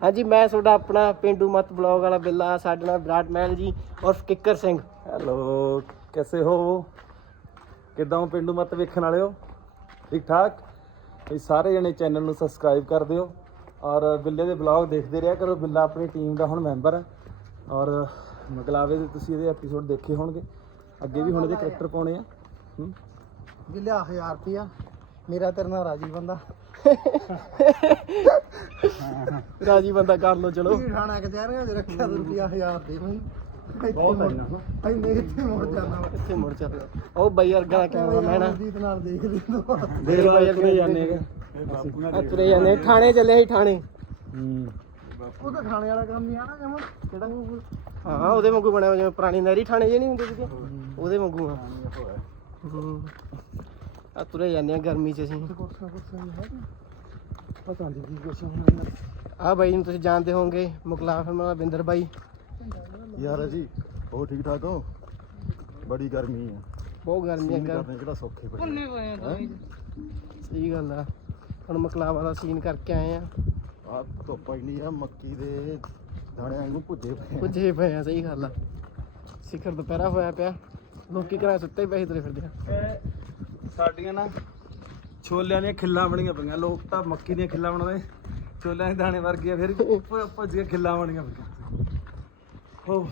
ਹਾਂਜੀ ਮੈਂ ਤੁਹਾਡਾ ਆਪਣਾ ਪਿੰਡੂ ਮਤ ਬਲੌਗ ਵਾਲਾ ਬਿੱਲਾ ਸਾਡੇ ਨਾਲ ਵਿਰਾਟ ਮਹਿਲ ਜੀ ਔਰ ਕਿੱਕਰ ਸਿੰਘ। ਹੈਲੋ ਕਿਵੇਂ ਹੋ? ਕਿਦਾਂ ਹੋ ਪਿੰਡੂ ਮੱਤ ਵੇਖਣ ਵਾਲਿਓ? ਠੀਕ ਠਾਕ? ਇਹ ਸਾਰੇ ਜਣੇ ਚੈਨਲ ਨੂੰ ਸਬਸਕ੍ਰਾਈਬ ਕਰ ਦਿਓ ਔਰ ਬਿੱਲੇ ਦੇ ਬਲੌਗ ਦੇਖਦੇ ਰਿਹਾ ਕਰੋ। ਬਿੱਲਾ ਆਪਣੀ ਟੀਮ ਦਾ ਹੁਣ ਮੈਂਬਰ ਹੈ ਔਰ ਮਕਲਾਵੇ ਦੇ ਤੁਸੀਂ ਇਹਦੇ ਐਪੀਸੋਡ ਦੇਖੇ ਹੋਣਗੇ। ਅੱਗੇ ਵੀ ਹੁਣ ਇਹਦੇ ਕਰੈਕਟਰ ਪਾਉਣੇ ਆ। ਲਿਆ 1000 ਰੁਪਿਆ ਮੇਰਾ ਤੇਰੇ ਨਾਲ ਰਾਜੀ ਬੰਦਾ। ਰਾਜੀ ਬੰਦਾ ਕਰ ਲੋ ਚਲੋ। ਠਾਣਾ ਕਚਹਿਰੀਆਂ ਦੇ ਰੱਖਿਆ ਤੇ ਰੁਪਿਆ 1000 ਦੇ ਮੈਨੂੰ ਬਹੁਤ ਆਈਨਾ ਇੰਨੇ ਇੱਥੇ ਮੁੜ ਜਾਣਾ ਇੱਥੇ ਮੁੜ ਚੱਲ ਉਹ ਬਈ ਵਰਗਾ ਦਾ ਕੈਮਰਾ ਮੈਨ ਆ ਜੀਤ ਨਾਲ ਦੇਖ ਲਿੰਦੋ ਦੇਖ ਲਓ ਇੱਥੇ ਜਾਂਦੇ ਹੈਗੇ। ਆ ਤੁਰੇ ਜਾਂਦੇ। ਥਾਣੇ ਚੱਲੇ ਸੀ ਥਾਣੇ। ਹੂੰ ਉਹ ਤਾਂ ਖਾਣੇ ਵਾਲਾ ਕੰਮ ਹੀ ਆ ਨਾ ਜਮਾ। ਕਿਹੜਾ ਹਾਂ ਉਹਦੇ ਵਾਂਗੂ ਬਣਿਆ ਹੋਇਆ ਜਿਵੇਂ ਪੁਰਾਣੀ ਨਹਿਰੀ ਥਾਣੇ ਜੇ ਨਹੀਂ ਹੁੰਦੇ ਸੀਗੇ। ਉਹਦੇ ਵਾਂਗੂ ਆ। ਹੂੰ। ਆ ਤੁਰੇ ਜਾਂਦੇ ਆ ਗਰਮੀ ਚ ਅਸੀਂ। ਕੁਰਸਾ ਕੁਰਸਾ ਹੀ ਹੈ ਪਤਾ ਨਹੀਂ ਕੀ ਕੁਛ ਹੋਣਾ ਆ ਬਾਈ ਨੂੰ ਤੁਸੀਂ ਜਾਣਦੇ ਹੋਵੋਗੇ ਮੁਕਲਾ ਫਿਲਮ ਵਾਲਾ ਬਿੰਦਰ ਬਾਈ। ਯਾਰ ਜੀ ਹੋ ਠੀਕ ਠਾਕ ਹੋ? ਬੜੀ ਗਰਮੀ ਹੈ ਬਹੁਤ ਗਰਮੀ ਆ ਸੀਨ ਗਰ ਕਰਨੇ ਕਿਹੜਾ ਸੌਖੇ ਪਏ ਸਹੀ ਗੱਲ ਆ। ਹੁਣ ਮਕਲਾਵਾ ਦਾ ਸੀਨ ਕਰਕੇ ਆਏ ਆ। ਆ ਧੁੱਪ ਇੰਨੀ ਆ ਮੱਕੀ ਦੇ ਦਾਣੇ ਵਾਂਗੂ ਭੁੱਜੇ ਪਏ ਆ। ਪੁੱਜੇ ਪਏ ਆ ਸਹੀ ਗੱਲ ਆ। ਸਿਖਰ ਦੁਪਹਿਰਾ ਹੋਇਆ ਪਿਆ। ਲੋਕੀ ਘਰਾਂ ਸੁੱਤੇ ਹੀ ਪਏ ਤੁਰੇ ਫਿਰਦੇ ਆ। ਸਾਡੀਆਂ ਨਾ ਛੋਲਿਆਂ ਦੀਆਂ ਖਿੱਲਾਂ ਬਣੀਆਂ ਪਈਆਂ। ਲੋਕ ਤਾਂ ਮੱਕੀ ਦੀਆਂ ਖਿੱਲਾਂ ਬਣਾਉਂਦੇ। ਛੋਲਿਆਂ ਦੇ ਦਾਣੇ ਵਰਗੀਆਂ ਫਿਰ ਭੱਜ ਕੇ ਖਿੱਲਾਂ ਬਣੀਆਂ ਪਈਆਂ। ਹੋ।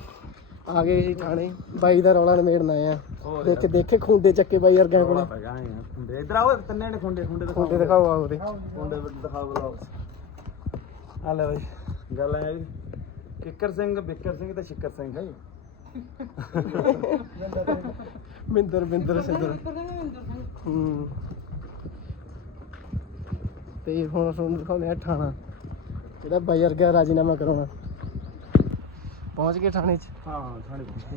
ਆ ਗਏ ਸੀ ਥਾਣੇ ਬਾਈ ਦਾ ਰੌਲਾ ਨਿਮੇੜਨ ਆ। ਦੇਖ ਦੇਖੇ ਖੁੰਡੇ ਚੱਕੇ ਬਾਈ ਵਰਗਿਆਂ ਕੋਲ। ਖੁੰਡੇ। ਇਧਰ ਆਓ ਤਿੰਨੇ ਨੇ ਖੁੰਡੇ। ਖੁੰਡੇ ਦਿਖਾਓ। ਖੁੰਡੇ ਦਿਖਾਓ ਆ ਉਹਦੇ ਖੁੰਡੇ ਦਿਖਾਓ ਬਲਾਓ ਆ ਲੈ ਬਾਈ। ਗੱਲ ਐ ਵੀ ਕਿੱਕਰ ਸਿੰਘ ਬਿੱਕਰ ਸਿੰਘ ਤੇ ਸ਼ਿੱਕਰ ਸਿੰਘ ਹੈ ਮਿੰਦਰ ਬਿੰਦਰ ਸਿੰਦਰ। ਹੂੰ। ਤੇ ਹੁਣ ਤੁਹਾਨੂੰ ਦਿਖਾਉਂਦੇ ਆ ਥਾਣਾ ਜਿਹੜਾ ਬਾਈ ਵਰਗਾ ਰਾਜੀਨਾਮਾ ਕਰਾਉਣਾ। ਪਹੁੰਚ ਗਏ ਥਾਣੇ 'ਚ? ਹਾਂ ਥਾਣੇ ਪਹੁੰਚੇ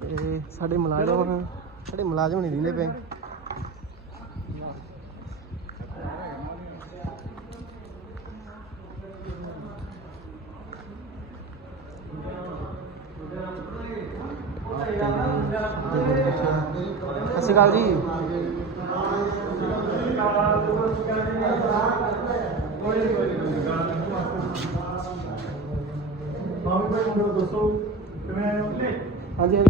ਤੇ ਸਾਡੇ ਮੁਲਾਜ਼ਮ ਸਾਡੇ ਮੁਲਾਜ਼ਮ ਨਹੀਂ ਦਿੰਦੇ ਪਏ। ਸਤਿ ਸ਼੍ਰੀ ਅਕਾਲ ਜੀ। ਹਾਂਜੀ ਆ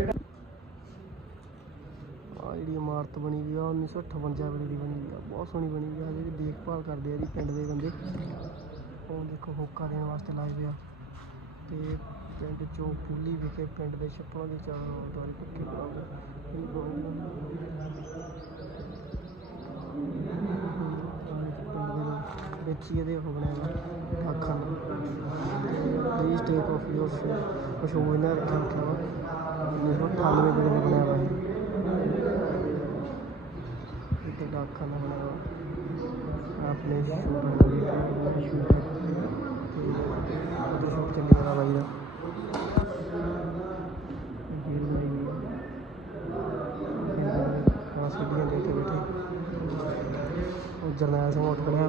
ਜਿਹੜੀ ਇਮਾਰਤ ਬਣੀ ਹੋਈ ਆ 1958 ਵੇਲੇ ਦੀ ਬਣੀ ਵੀ ਆ। ਬਹੁਤ ਸੋਹਣੀ ਬਣੀ ਵੀ ਆ ਜਿਹੜੀ ਦੇਖਭਾਲ ਕਰਦੇ ਆ ਜੀ ਪਿੰਡ ਦੇ ਬੰਦੇ। ਉਹ ਦੇਖੋ ਹੋਕਾ ਦੇਣ ਵਾਸਤੇ ਲਾਏ ਹੋਏ ਆ। ਤੇ ਪਿੰਡ ਚੋਂ ਵਿਖੇ ਪਿੰਡ ਦੇ ਛੱਪੜਾਂ ਦੇ ਚਾਰੋਂ ਦੁਆਰੇ ਪੱਕੇ ਪਿੰਡ ਵਿੱਚ ਹੀ ਇਹਦੇ ਉਹ ਬਣਿਆ ਵਾ ਅੱਖਾਂ ਦੀ ਸਟੇਟ ਆਫ ਯੂਸ ਕੁਛ ਉਹ ਇਹਨਾਂ ਰੱਖਿਆ ਰੱਖਿਆ ਵਾ 1998 ਵੇਲੇ ਦਾ ਬਣਿਆ ਵਾ ਇਹ ਇੱਥੇ ਦਾ ਦਾ ਬਣਿਆ ਵਾ ਆਪਣੇ ਸ਼ੂਟ ਹੋ ਗਈ ਸ਼ੂਟ ਤੇ ਉਹਦੇ ਸ਼ੂਟ ਚੱਲੀ ਵਾਲਾ ਬਾਈ ਦਾ ਹੀਰ ਬਾਈ ਖਾਸ ਗੱਡੀਆਂ ਦੇ ਕੇ ਬੈਠੇ ਉਹ ਜਰਨੈਲ ਸਿੰਘ ਉੱਠ ਖੜਿਆ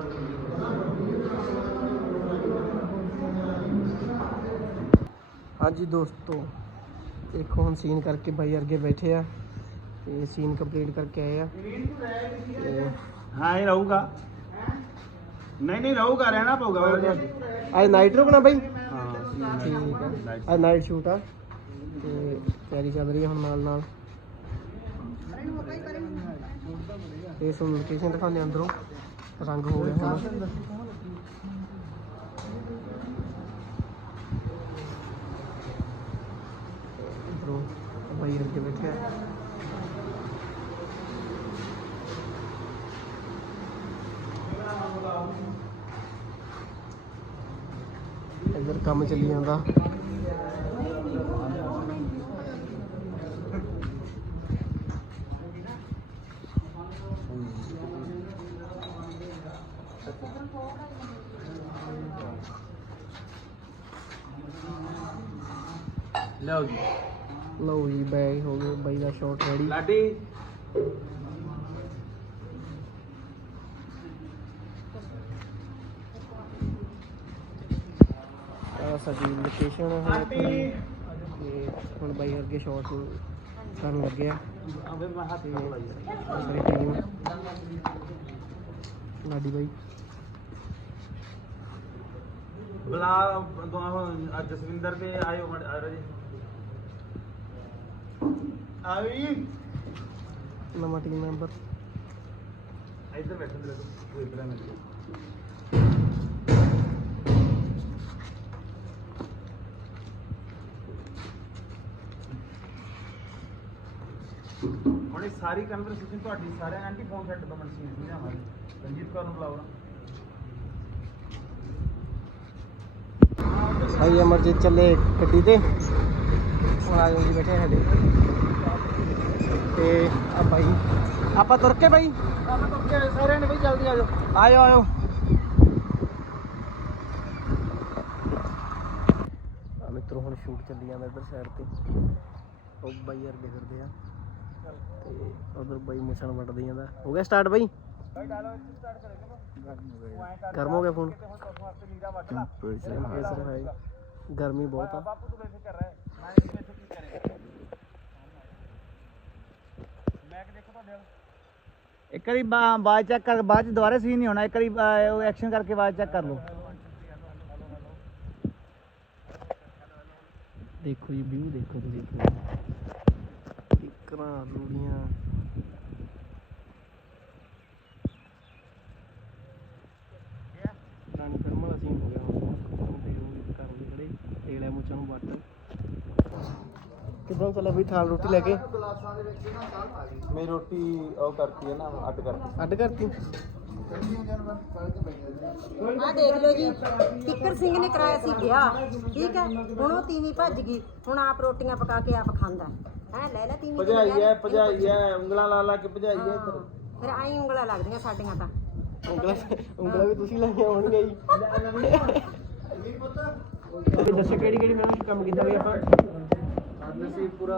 ਹਾਂਜੀ ਦੋਸਤੋ ਦੇਖੋ ਹੁਣ ਸੀਨ ਕਰਕੇ ਬਾਈ ਵਰਗੇ ਬੈਠੇ ਆ ਤੇ ਸੀਨ ਕੰਪਲੀਟ ਕਰਕੇ ਆਏ ਆ। ਹਾਂ ਇਹ ਰਹੂਗਾ। ਨਹੀਂ ਨਹੀਂ ਰਹੂਗਾ ਰਹਿਣਾ ਪਊਗਾ ਅੱਜ ਨਾਈਟ ਰੁਕਣਾ ਬਾਈ? ਹਾਂ ਠੀਕ ਆ। ਅੱਜ ਨਾਈਟ ਸ਼ੂਟ ਆ। ਤੇ ਤਿਆਰੀ ਚੱਲ ਰਹੀ ਹੈ ਹੁਣ ਨਾਲ ਨਾਲ। ਤੇ ਇਸ ਲੋਕੇਸ਼ਨ ਦਿਖਾਉਂਦੇ ਅੰਦਰੋਂ? ਰੰਗ ਹੋ ਗਿਆ ਹੁਣ ਅੰਦਰੋਂ ਬਾਈ ਅੱਗੇ ਬੈਠਿਆ ਇੱਧਰ ਕੰਮ ਚੱਲੀ ਜਾਂਦਾ ਲਓ ਜੀ ਲਓ ਜੀ ਬੈਗ ਹੋ ਗਿਆ ਬਾਈ ਦਾ ਸ਼ਾਟ ਰੈਡੀ ਲਾਡੀ। ਆ ਸਾਡੀ ਲੋਕੇਸ਼ਨ ਹੈ ਹੁਣ ਬਾਈ ਅੱਗੇ ਸ਼ਾਟ ਕਰਨ ਲੱਗੇ ਆ ਅਬੇ ਮੈਂ ਹੱਥ ਨਾਲ ਲਾਈ ਲਾਡੀ ਬਾਈ। ਬੁਲਾ ਦੁਆ ਹੁਣ ਜਸਵਿੰਦਰ ਤੇ ਆਇਓ ਮੜ ਆ ਜੀ ਆ ਵੀ ਨਵਾਂ ਟੀਮ ਮੈਂਬਰ ਇੱਧਰ ਬੈਠੋ ਮੇਰੇ ਤੋਂ ਇੱਧਰ ਆ ਮੇਰੇ ਹੁਣ ਇਹ ਸਾਰੀ ਕਨਵਰਸੇਸ਼ਨ ਤੁਹਾਡੀ ਸਾਰੇ ਐਂਟੀ ਫੋਨ ਸੈੱਟ ਤੋਂ ਮਨਸੀਨ ਸਮਝਾਵਾਂਗੇ ਰਣਜੀਤ ਕੌਰ ਨੂੰ ਬੁਲਾਓ ਨਾ। ਭਾਈ ਅਮਰਜੀਤ ਚੱਲੇ ਗੱਡੀ ਤੇ। ਹੁਣ ਆ ਜੀ ਬੈਠੇ ਸਾਡੇ। ਤੇ ਆ ਭਾਈ ਆਪਾਂ ਤੁਰ ਕੇ ਭਾਈ ਆਪਾਂ ਤੁਰ ਕੇ ਸਾਰਿਆਂ ਨੇ ਭਾਈ ਜਲਦੀ ਆ ਜਾਓ। ਆ ਜਾਓ ਆ ਮਿੱਤਰੋ ਹੁਣ ਸ਼ੂਟ ਚੱਲੀ ਜਾਂਦਾ ਇੱਧਰ ਸਾਈਡ ਤੇ। ਉਹ ਬਾਈ ਯਾਰ ਫਿਰਦੇ ਆ। ਤੇ ਉਧਰ ਬਾਈ ਮੁਛਣ ਵੱਟਦੇ ਜਾਂਦਾ। ਹੋ ਗਿਆ ਸਟਾਰਟ ਬਾਈ? ਗਰਮ ਹੋ ਗਿਆ। ਫੋਨ ਟੈਂਪਰੇਚਰ ਗਰਮੀ ਬਹੁਤ ਆ। ਬਾਪੂ ਤੂੰ ਵੈਸੇ ਕਰ ਰਿਹਾ ਹੈ। ਮੈਂ ਇੱਥੇ ਕੀ ਕਰੇਗਾ ਮੈਂ ਕਿ ਦੇਖੋ ਤੁਹਾਡੇ ਇੱਕ ਵਾਰੀ ਬਾਅਦ ਚੈੱਕ ਕਰ ਬਾਅਦ ਚ ਦੁਬਾਰਾ ਸੀਨ ਨਹੀਂ ਹੋਣਾ ਇੱਕ ਵਾਰੀ ਉਹ ਐਕਸ਼ਨ ਕਰਕੇ ਬਾਅਦ ਚੈੱਕ ਕਰ ਲਓ। ਦੇਖੋ ਜੀ ਵਿਊ ਦੇਖੋ ਤੁਸੀਂ ਟਿਕਰਾਂ ਰੂੜੀਆਂ। ਪੁਰਾਣੀ ਫਿਲਮ ਵਾਲਾ ਸੀਨ ਹੋ ਗਿਆ ਹੁਣ। ਤੇ ਉਹ ਕਰਨ ਦੇ ਖੜੇ। ਤੇਲੇ ਮੁੱਛਾਂ ਨੂੰ ਵੱਟ। ਕਿਦੋਂ ਚੱਲੇ ਵੀ ਥਾਲ ਰੋਟੀ ਲੈ ਕੇ? ਮੇਰੀ ਰੋਟੀ ਉਹ ਕਰਤੀ ਹੈ ਨਾ ਅੱਡ ਕਰਤੀ। ਅੱਡ ਕਰਤੀ? ਆ ਦੇਖ ਲਓ ਜੀ ਕਿੱਕਰ ਸਿੰਘ ਨੇ ਕਰਾਇਆ ਸੀ ਵਿਆਹ ਠੀਕ ਹੈ ਹੁਣ ਉਹ ਤੀਵੀਂ ਭੱਜ ਗਈ ਹੁਣ ਆਪ ਰੋਟੀਆਂ ਪਕਾ ਕੇ ਆਪ ਖਾਂਦਾ ਹੈ। ਲੈ ਲੈ ਤੀਵੀਂ ਭਜਾਈ ਦੀ- ਭਜਾਈ ਹੈ ਉਂਗਲਾਂ ਲਾ ਲਾ ਕੇ ਭਜਾਈ ਹੈ ਇੱਧਰ। ਫਿਰ ਆਈ ਉਂਗਲਾਂ ਲੱਗਦੀਆਂ ਸਾਡੀਆਂ ਤਾਂ। ਉਂਗਲਾਂ ਉਂਗਲਾਂ ਵੀ ਤੁਸੀਂ ਲਾਈਆਂ ਹੋਣਗੀਆਂ ਜੀ। ਦੱਸੋ ਕਿਹੜੀ ਕਿਹੜੀ ਮੈਂ ਕੰਮ ਕੀਤਾ ਵੀ ਆਪਾਂ? ਅੱਜ ਅਸੀਂ ਪੂਰਾ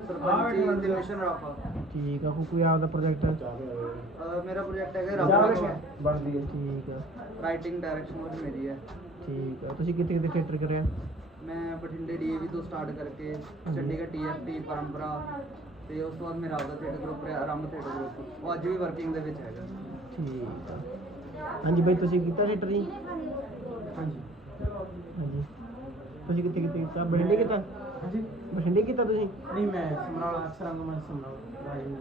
ਸਰਪੰਚੀ ਤੇ ਮਿਸ਼ਨ ਰਾਫਾ ਠੀਕ ਆ ਕੋਈ ਆਪਦਾ ਪ੍ਰੋਜੈਕਟ ਮੇਰਾ ਪ੍ਰੋਜੈਕਟ ਹੈਗਾ ਰਾਫਾ ਬਣਦੀ ਹੈ। ਠੀਕ ਆ। ਰਾਈਟਿੰਗ ਡਾਇਰੈਕਸ਼ਨ ਉਹ ਮੇਰੀ ਹੈ। ਠੀਕ ਆ। ਤੁਸੀਂ ਕਿਤੇ ਕਿਤੇ ਥੀਏਟਰ ਕਰਿਆ? ਮੈਂ ਬਠਿੰਡੇ ਡੀਏਵੀ ਤੋਂ ਸਟਾਰਟ ਕਰਕੇ ਚੰਡੀਗੜ੍ਹ ਟੀਐਫਟੀ ਪਰੰਪਰਾ ਤੇ ਉਸ ਤੋਂ ਬਾਅਦ ਮੇਰਾ ਆਪਦਾ ਥੀਏਟਰ ਗਰੁੱਪ ਹੈ ਆਰੰਭ ਥੀਏਟਰ ਗਰੁੱਪ ਉਹ ਅੱਜ ਵੀ ਵਰਕਿੰਗ ਦੇ ਵਿੱਚ ਹੈਗਾ। ਠੀਕ ਆ। ਹਾਂਜੀ ਬਾਈ ਤੁਸੀਂ ਕੀਤਾ ਥੀਏਟਰ ਜੀ? ਹਾਂਜੀ। ਹਾਂਜੀ। ਤੁਸੀਂ ਕਿਤੇ ਕਿਤੇ ਕੀਤਾ? ਬਠਿੰਡੇ ਕੀਤਾ ਹਾਂਜੀ। ਬਠਿੰਡੇ ਕੀਤਾ ਤੁਸੀਂ? ਨਹੀਂ ਮੈਂ ਸਮਰਾਲਾ ਅਕਸਰ ਅੰਗਮਨ ਸਮਰਾਲਾ ਰਾਜਵੀਰ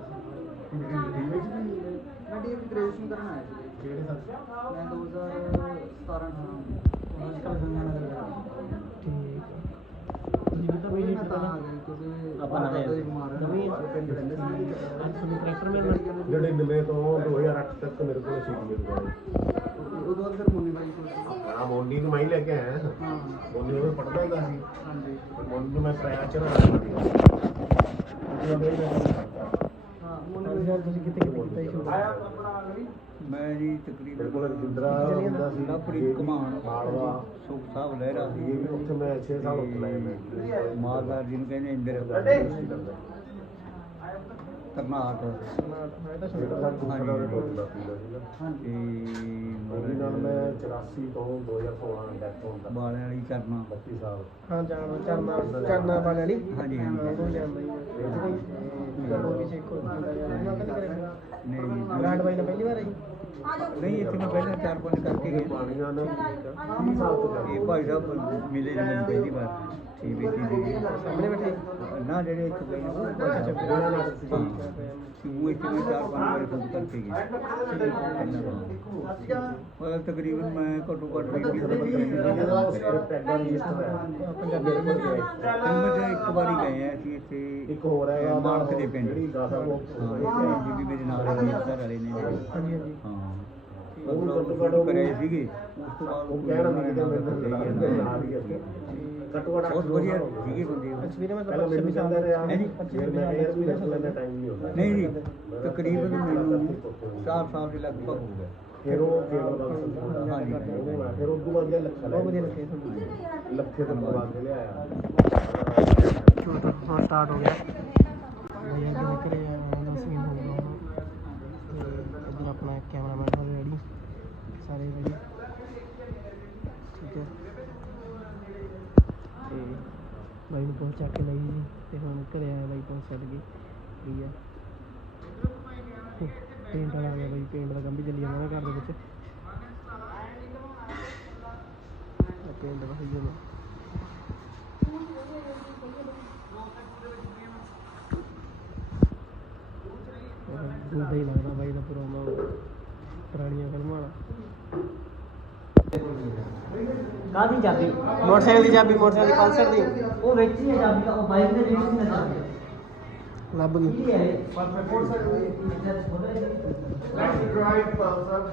ਮੈਂ ਡੀਏਵੀ ਗ੍ਰੈਜੂਏਸ਼ਨ ਕਰਨ ਆਇਆ ਸੀ। ਕਿਹੜੇ ਸਾਲ ਮੈਂ 2017 18 ਕਾਲਜ ਸੰਗਾਨਗਰ ਦਾ ਠੀਕ ਤੁਸੀਂ ਬਾਈ ਜੀ ਮੈਂ ਤਾਂ? ਆ ਗਈ ਕਿਉਂਕਿ ਆਪਾਂ ਨਵੇਂ ਨਵੇਂ? ਪਿੰਡ ਰਹਿੰਦੇ ਸੀ। ਅੱਜ ਤੁਹਾਨੂੰ ਕਰੈਕਟਰ ਮਿਲਣਾ ਜਿਹੜੇ ਨਵੇਂ ਤੋਂ 2008 ਤੱਕ ਮੇਰੇ ਕੋਲ ਸੀ ਮੇਰੇ ਕੋਲ ਉਦੋਂ ਬਾਅਦ ਫਿਰ ਮੁੰਨੀ ਬਾਈ ਕੋਲ ਸੀ। ਹਾਂ ਮੋਨੀ ਨੂੰ ਮੈਂ ਹੀ ਲੈ ਕੇ ਆਇਆ। ਹਾਂ। ਮੋਨੀ ਉਹ ਪੜਦਾ ਹੁੰਦਾ ਸੀ। ਹਾਂਜੀ। ਮੋਨੀ ਨੂੰ ਮੈਂ ਕਿਰਾਇਆ ਚੜਾ ਹਾਂ? ਮੁੰਨੀ ਯਾਰ ਤੁਸੀਂ ਕਿਤੇ ਕਿਤੇ ਸ਼ੂਟ ਮੈਂ ਜੀ ਤਕਰੀਬਨ ਕੋਲ ਜਿੰਦਰਾ ਹੁੰਦਾ ਸੀ ਲਵਪ੍ਰੀਤ ਘੁਮਾਣ। ਮਾਲਵਾ। ਸੁਖ ਸਾਹਿਬ ਲਹਿਰਾ ਇਹ ਵੀ ਉੱਥੇ ਮੈਂ 6 ਸਾਲ ਉੱਥੇ ਲਾਏ ਮੈਂ ਮਾਲਦਾਰ ਜੀ ਨੂੰ ਕਹਿੰਦੇ ਇੰਦਰ ਕਰਨਾਟ ਮੈਂ ਤਾਂ ਜਿਹੜਾ ਸਾਡਾ ਦੂਸਰਾ ਰਿਕਾਰਡ ਦਾ ਸੀਗਾ ਤੇ ਉਹਦੇ ਨਾਲ ਮੈਂ 84 ਤੋਂ 2016 ਡੈਥ ਹੋਣ ਤੱਕ ਬਾਲਿਆਂ ਵਾਲੀ ਕਰਨਾ। 32 ਸਾਲ। ਹਾਂ ਜਾਣਦਾ ਚਰਨਾ ਚਰਨਾ ਵਾਲੇ ਵਾਲੀ ਹਾਂਜੀ ਹਾਂ ਹਾਂਜੀ। ਉਹ ਜਾਣਦਾ ਹੀ ਹੈ ਇਹ ਕੋਈ ਗੱਲ ਹੋ ਗਈ ਸਿੱਖੋ ਹੁੰਦਾ ਯਾਰ ਇਹਨਾਂ ਤਾਂ ਨਹੀਂ ਨਹੀਂ। ਬਰਾਂਡ ਬਾਈ ਨੇ ਪਹਿਲੀ ਵਾਰ ਆਈ? ਨਹੀਂ ਇੱਥੇ ਮੈਂ ਪਹਿਲਾਂ ਚਾਰ ਪੰਜ ਕਰਕੇ ਗਿਆ ਪਾਣੀਆਂ ਨੇ 30 ਸਾਲ ਤੋਂ ਚੱਲ ਇਹ ਭਾਈ ਸਾਹਿਬ ਮਿਲੇ ਨੇ ਮੈਨੂੰ ਪਹਿਲੀ ਵਾਰ। ਠੀਕ ਹੈ ਜੀ ਸਾਹਮਣੇ ਬੈਠੇ। ਨਾ ਜਿਹੜੇ ਇੱਕ ਗਏ ਉਹ ਭਾਈ ਸਾਹਿਬ ਬਿਨਾਂ ਨਾਲ ਹਾਂ। ਉਹ ਇੱਥੇ ਮੈਂ ਚਾਰ ਪੰਜ ਵਾਰ ਫੋਨ ਕਰਕੇ ਗਿਆ। ਮਤਲਬ ਤਕਰੀਬਨ ਮੈਂ ਘੱਟੋ ਘੱਟ ਰਜਿਸਟਰ ਹੈ ਪੰਜਾਬੀ ਦੇ ਕੋਲ ਗਏ 'ਚ ਇੱਕ ਵਾਰੀ ਗਏ ਆ ਅਸੀਂ ਇੱਥੇ ਇੱਕ ਹੋਰ ਹੈਗਾ ਮਾਲਕ ਦੇ ਪਿੰਡ। ਜਿਹੜੀ ਗਾਸਾ ਉਹ ਹਾਂ ਜੀ ਵੀ ਮੇਰੇ ਨਾਲ ਹੀ ਘਰ ਵਾਲੇ ਨੇ। ਹਾਂ। ਉਹਨੂੰ ਘੱਟੋ ਘੱਟ ਉਹ ਕਰੇ ਸੀਗੇ। ਉਸ ਤੋਂ ਉਹ ਕਹਿਣਾ ਨਹੀਂ ਕਿ ਮੈਨੂੰ ਨਾਲ ਹੀ ਹੈ। ਘੱਟੋ ਘੱਟ ਬਹੁਤ ਵਧੀਆ ਸੀਗੇ ਬੰਦੇ ਉਹ। ਐਕਸਪੀਰੀਅੰਸ ਪਹਿਲਾਂ ਮੈਨੂੰ ਕਹਿੰਦੇ ਰਿਹਾ ਹੈ ਜੀ। ਫਿਰ ਮੈਂ ਯਾਰ ਵੀ ਰੱਖ ਲੈਣਾ ਟਾਈਮ ਨਹੀਂ ਹੁੰਦਾ। ਨਹੀਂ ਜੀ ਤਕਰੀਬਨ ਮੈਨੂੰ 4 ਸਾਲ ਦੇ ਲਗਭਗ ਹੋ ਗਿਆ। ਫਿਰ ਉਹ। ਫਿਰ ਉਸ ਤੋਂ ਬਾਅਦ ਲੱਖਾ ਬਹੁਤ ਵਧੀਆ ਲੱਗੇ ਤੁਹਾਨੂੰ ਲੱਖੇ ਤੋਂ ਬਾਅਦ ਲਿਆਇਆ। ਹਾਂ ਸਟਾਰਟ ਹੋ ਗਿਆ। ਭਈਆ ਜੀ ਨਿਕਲੇ ਆ ਉਹਦਾ ਸੀਨ ਹੋ ਗਿਆ ਹੁਣ। ਤੇ ਇੱਧਰ ਆਪਣਾ ਕੈਮਰਾਮੈਨ ਹੋ ਰੈਡੀ ਸਾਰੇ ਰੈਡੀ ਠੀਕ ਹੈ। ਤੇ ਬਾਈ ਨੂੰ ਪਹੁੰਚਾ ਕੇ ਲਈ ਜੀ, ਤੇ ਹੁਣ ਘਰੇ ਆਇਆ ਬਾਈ ਪਹੁੰਚ ਛੱਡ ਗਏ ਠੀਕ ਹੈ। ਪੇਂਟ ਵਾਲਾ ਆ ਗਿਆ ਬਾਈ ਪੇਂਟ ਦਾ ਕੰਮ ਵੀ ਚੱਲੀ ਜਾਂਦਾ ਨਾ ਘਰ ਦੇ ਵਿੱਚ। ਪੇਂਟ ਦਾ ਹੀ ਦੂਦਾ ਹੀ ਲੱਗਦਾ ਬਾਈ ਦਾ ਪੁਰਾਣਾ ਪੁਰਾਣੀਆਂ ਫਿਲਮਾਂ ਵਾਲਾ। ਕਾਦੀ ਚਾਬੀ? ਮੋਟਰਸਾਈਕਲ ਦੀ ਚਾਬੀ ਮੋਟਰਸਾਈਕਲ ਦੀ ਪਲਸਰ ਦੀ? ਉਹ ਵਿੱਚ ਹੀ ਹੈ ਚਾਬੀ ਉਹ ਬਾਈਕ ਦੇ ਵਿੱਚ ਹੀ ਨਾ ਚਾਬੀ ਲੱਭ ਗਈ। ਕੀ ਹੈ ਪਰਫੈਕਟ ਲੈਟਸ ਡਰਾਈਵ ਪਲਸਰ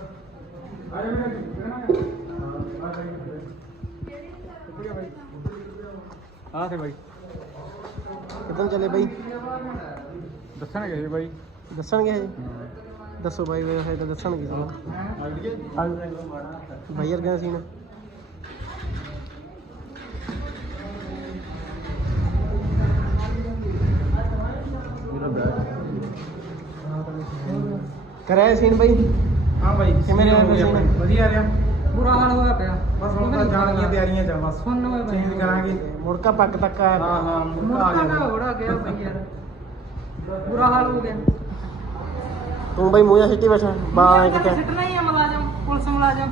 ਹਾਂ ਤੇ ਬਾਈ। ਕਿੱਦਾਂ ਚੱਲੇ ਬਾਈ? ਦੱਸਣਗੇ ਜੀ ਬਾਈ। ਦੱਸਣਗੇ ਹਜੇ ਦੱਸੋ ਬਾਈ ਵੇ ਹਜੇ ਤਾਂ ਦੱਸਣਗੇ ਚਲੋ ਬਾਈ ਵਰਗਾ ਸੀ ਨਾ ਕਰਾਇਆ ਸੀਨ ਬਾਈ? ਹਾਂ ਬਾਈ ਕਿਵੇਂ ਰਿਹਾ? ਵਧੀਆ ਰਿਹਾ। ਬੁਰਾ ਹਾਲ ਹੋਇਆ ਪਿਆ। ਬਸ ਹੁਣ ਤਾਂ ਜਾਣ ਦੀਆਂ ਤਿਆਰੀਆਂ ਚ ਆ ਬਸ। ਚੇਂਜ ਕਰਾਂਗੇ। ਮੁੜਕਾ ਪੱਕ ਤੱਕ ਆਇਆ ਹਾਂ ਹਾਂ ਮੁਰਕਾ ਆ ਗਿਆ ਬਈ ਯਾਰ। ਬੁਰਾ ਹਾਲ ਹੋ ਗਿਆ। ਤੂੰ ਬਾਈ ਮੂੰਹ ਜਿਹਾ ਸਿੱਟੀ ਬੈਠਾ ਕਿਤੇ ਸਿੱਟਣਾ ਹੀ ਆ ਮੁਲਾਜ਼ਮ ਪੁਲਿਸ ਮੁਲਾਜ਼ਮ।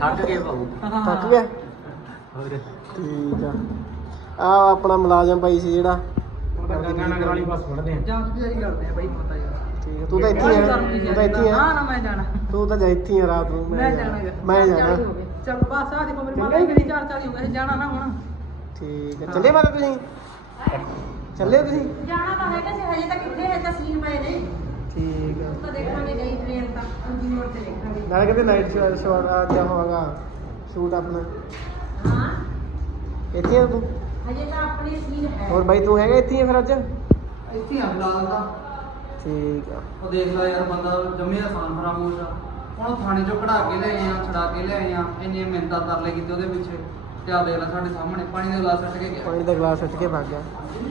ਥੱਕ ਗਏ ਬਾਬੂ ਥੱਕ ਗਿਆ? ਠੀਕ ਆ। ਆ ਆਪਣਾ ਮੁਲਾਜ਼ਮ ਬਾਈ ਸੀ ਜਿਹੜਾ। ਗੰਗਾ ਨਗਰ ਵਾਲੀ ਬੱਸ ਫੜਦੇ ਆ। ਜਾਂ ਤਿਆਰੀ ਕਰਦੇ ਆ ਬਈ ਪਤਾ ਯਾਰ ਠੀਕ ਆ। ਤੂੰ ਤਾਂ ਇੱਥੇ ਹੀ ਆ। ਤੂੰ ਤਾਂ ਇੱਥੇ ਹੀ ਨਾ ਆ ਨਾ ਮੈਂ ਜਾਣਾ। ਤੂੰ ਤਾਂ ਜਾ ਇੱਥੇ ਹੀ ਆ ਰਾਤ ਨੂੰ। ਮੈਂ ਜਾਣਾ। ਮੈਂ ਚਾਲੀ ਬਸ ਆ ਦੇਖੋ ਮੇਰੀ ਮਾਤਾ ਦੀ ਗੱਡੀ ਚਾਰ ਚਾਲੀ ਹੋ ਗਏ। ਜਾਣਾ ਨਾ ਹੁਣ। ਠੀਕ ਆ। ਚੱਲੇ ਮਾਤਾ ਤੁਸੀਂ? ਚੱਲੇ ਤੁਸੀਂ? ਜਾਣਾ ਤਾਂ ਹੈਗਾ ਸੀ ਹਜੇ ਤਾਂ ਕਿੱਥੇ ਹੈ ਤਾਂ ਸੀਨ ਪਏ ਨੇ। ਠੀਕ ਆ। ਤਾਂ ਦੇਖਾਂਗੇ ਗਈ ਟ੍ਰੇਨ ਤਾਂ। ਅੰਜੀ ਮੋੜ ਤੇ ਦੇਖਾਂਗੇ। ਨਾਲੇ ਕਹਿੰਦੇ ਨਾਈਟ ਸ਼ਾਟ ਆ ਜਾ ਹੋਵਾਂਗਾ ਸ਼ੂਟ ਆਪਣਾ। ਹਾਂ। ਇੱਥੇ ਆ ਤੂੰ? ਹਜੇ ਤਾਂ ਆਪਣੇ ਸੀਨ ਹੈ। ਹੋਰ ਬਾਈ ਤੂੰ ਹੈਗਾ ਇੱਥੇ ਹੀ ਆ ਫਿਰ ਅੱਜ? ਇੱਥੇ ਆ ਫਿਲਹਾਲ ਤਾਂ। ਠੀਕ ਆ। ਉਹ ਦੇਖ ਲੈ ਯਾਰ ਬੰਦਾ ਜੰਮੇ ਦਾ ਸਾਨ ਹੋ ਜਾ ਹੁਣ ਉਹ ਥਾਣੇ ਚੋਂ ਕਢਾ ਕੇ ਲਿਆਏ ਆ ਛੜਾ ਕੇ ਲਿਆਏ ਆ ਇੰਨੀਆਂ ਮਿੰਤਾਂ ਤਰਲੇ ਕੀਤੇ ਉਹਦੇ ਪਿੱਛੇ। ਤੇ ਆ ਦੇਖ ਲੈ ਸਾਡੇ ਸਾਹਮਣੇ ਪਾਣੀ ਦਾ ਗਲਾਸ ਸੱਟ ਕੇ ਗਿਆ। ਪਾਣੀ ਦਾ ਗਲਾਸ ਸੁੱਟ ਕੇ ਭੱਗ ਗਿਆ।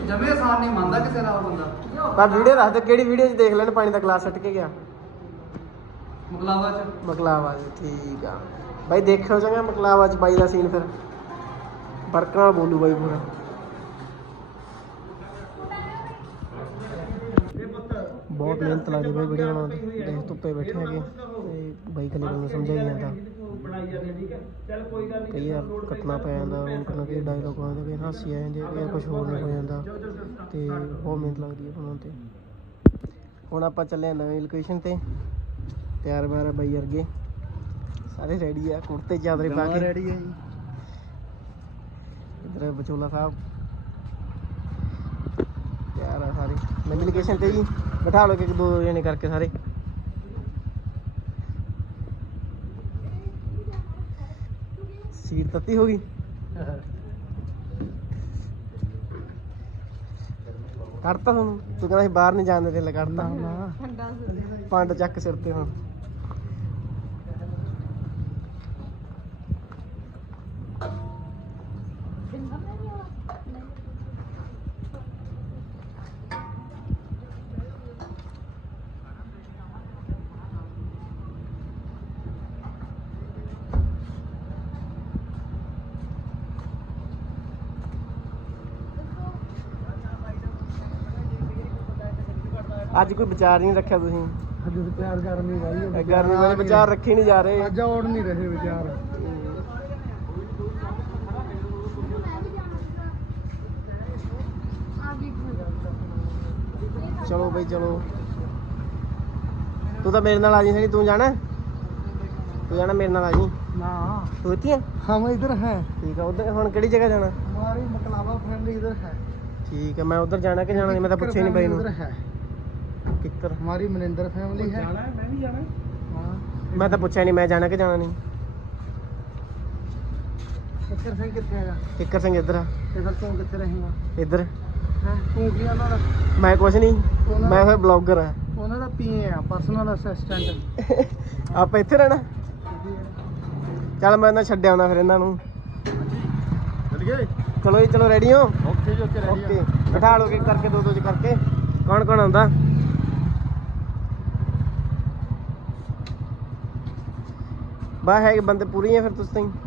ਜੰਮੇ ਦਾ ਸਾਨ ਨਹੀਂ ਮੰਨਦਾ ਕਿਸੇ ਦਾ ਉਹ ਬੰਦਾ। ਪਰ ਵੀਡੀਓ ਦੱਸ ਦੇ ਕਿਹੜੀ ਵੀਡੀਓ 'ਚ ਦੇਖ ਲੈਣ ਪਾਣੀ ਦਾ ਗਲਾਸ ਸੁੱਟ ਕੇ ਗਿਆ? ਮਕਲਾਵਾ ਚ। ਮਕਲਾਵਾ ਜੀ ਠੀਕ ਆ। ਬਾਈ ਦੇਖਿਓ ਚੰਗਾ ਮਕਲਾਵਾ ਚ ਬਾਈ ਦਾ ਸੀਨ ਫਿਰ। ਬਰਕ ਨਾਲ ਬੋਲੂ ਬਾਈ ਪੂਰਾ। ਬਹੁਤ ਮਿਹਨਤ ਲੱਗਦੀ ਬਾਈ ਵੀਡੀਓ ਬਣਾਉਣ ਦੀ। ਧੁੱਪੇ ਬੈਠੇ ਹੈਗੇ। ਤੇ ਬਾਈ ਕਲੀ ਨੂੰ ਸਮਝਾਈ ਜਾਂਦਾ। ਕਈ ਵਾਰ ਕੱਟਣਾ ਪੈ ਜਾਂਦਾ ਉਹ ਕਰਨਾ ਕਿ ਡਾਇਲੋਗ ਆਉਂਦੇ ਕਿ ਹਾਸੀ ਆ ਜਾਂਦੀ ਕਈ ਕੁਝ ਹੋਰ ਨਹੀਂ ਹੋ ਜਾਂਦਾ ਤੇ ਬਹੁਤ ਮਿਹਨਤ ਲੱਗਦੀ ਹੈ ਬਣਾਉਣ ਤੇ। ਹੁਣ ਆਪਾਂ ਚੱਲੇ ਹਾਂ ਨਵੀਂ ਲੋਕੇਸ਼ਨ ਤੇ ਤਿਆਰ ਬਾਰ ਬਾਈ ਵਰਗੇ। ਸਾਰੇ ਰੈਡੀ ਆ ਕੁੜਤੇ ਚਾਦਰੇ ਪਾ ਕੇ। ਰੈਡੀ ਹੈ ਜੀ। ਇਧਰ ਬਚੋਲਾ ਸਾਹਿਬ। ਤਿਆਰ ਆ ਸਾਰੇ। ਨਵੀਂ ਲੋਕੇਸ਼ਨ ਤੇ ਜੀ ਬਿਠਾ ਲਓ ਕਿ ਇੱਕ ਦੋ ਜਣੇ ਕਰਕੇ ਸਾਰੇ। ਸੀਟ ਤੱਤੀ ਹੋ ਗਈ। ਕੱਢਤਾ ਤੁਹਾਨੂੰ? ਤੂੰ ਕਹਿੰਦਾ ਸੀ ਬਾਹਰ ਨਹੀਂ ਜਾਣ ਦੇ ਲੈ ਕੱਢਤਾ। ਪੰਡ ਚੱਕ ਸਿਰ ਤੇ ਹੁਣ। ਅੱਜ ਕੋਈ ਵਿਚਾਰ ਨਹੀਂ ਰੱਖਿਆ ਤੁਸੀਂ? ਅੱਜ ਵਿਚਾਰ ਗਰਮੀ ਵਾਲੀ ਇਹ ਗਰਮੀ ਵਾਲੇ ਵਿਚਾਰ ਰੱਖੇ ਨਹੀਂ ਜਾ ਰਹੇ। ਚਲੋ ਬਈ ਚਲੋ। ਤੂੰ ਤਾਂ ਮੇਰੇ ਨਾਲ ਆ ਜੀ ਸਣੀ ਤੂੰ ਜਾਣਾ? ਤੂੰ ਜਾਣਾ ਮੇਰੇ ਨਾਲ ਆ ਜੀ ਨਾ। ਤੂੰ ਇੱਥੇ ਹੈ ਹਾਂ ਮੈਂ ਇੱਧਰ ਹੈ। ਠੀਕ ਆ ਉਧਰ ਹੁਣ ਕਿਹੜੀ ਜਗ੍ਹਾ ਜਾਣਾ? ਮਾਰੀ ਮਕਲਾਵਾ ਫਰੈਂਡ ਇੱਧਰ ਹੈ। ਠੀਕ ਆ ਮੈਂ ਉਧਰ ਜਾਣਾ ਕਿ ਜਾਣਾ ਨਹੀਂ ਮੈਂ ਤਾਂ ਪੁੱਛਿਆ ਨਹੀਂ ਬਾਈ ਨੂੰ। ਇੱਧਰ ਹੈ। ਕਿੱਕਰ हमारी मनिंदर फैमिली है जाना है मैं भी जाना हाँ ਮੈਂ ਤਾਂ ਪੁੱਛਿਆ ਨਹੀਂ ਮੈਂ ਜਾਣਾ ਕਿ ਜਾਣਾ ਨਹੀਂ किधर से कितने आया ਕਿੱਕਰ ਸਿੰਘ ਇੱਧਰ ਆ इधर तुम कितने रहेगा ਇੱਧਰ हैं तू भी ना ਮੈਂ ਕੁਛ ਨਹੀਂ ਮੈਂ ਫਿਰ ਬਲੌਗਰ ਆ ਉਹਨਾਂ ਦਾ ਪੀਏ ਆ ਪਰਸਨਲ ਅਸਿਸਟੈਂਟ ਆਪਾਂ ਇੱਥੇ ਰਹਿਣਾ ਚੱਲ ਮੈਂ ਨਾ ਛੱਡਿਆ ਆਉਣਾ ਫਿਰ ਇਹਨਾਂ ਨੂੰ ਚੱਲ ਗਏ ਚਲੋ ਜੀ ਚਲੋ ਰੈਡੀ ਹੋ ਓਕੇ ਜੀ ਓਕੇ ਰੈਡੀ ਓਕੇ ਬਿਠਾ ਲਓ ਕਿ ਕਰਕੇ ਦੋ ਦੋ ਚ ਕਰਕੇ ਕੌਣ ਕੌਣ ਆਉਂਦਾ ਬਾ ਹੈ ਬੰਦੇ ਪੂਰੀ ਹੈ ਫਿਰ ਤੁਸੀਂ ਤਾਂ ਹੀ।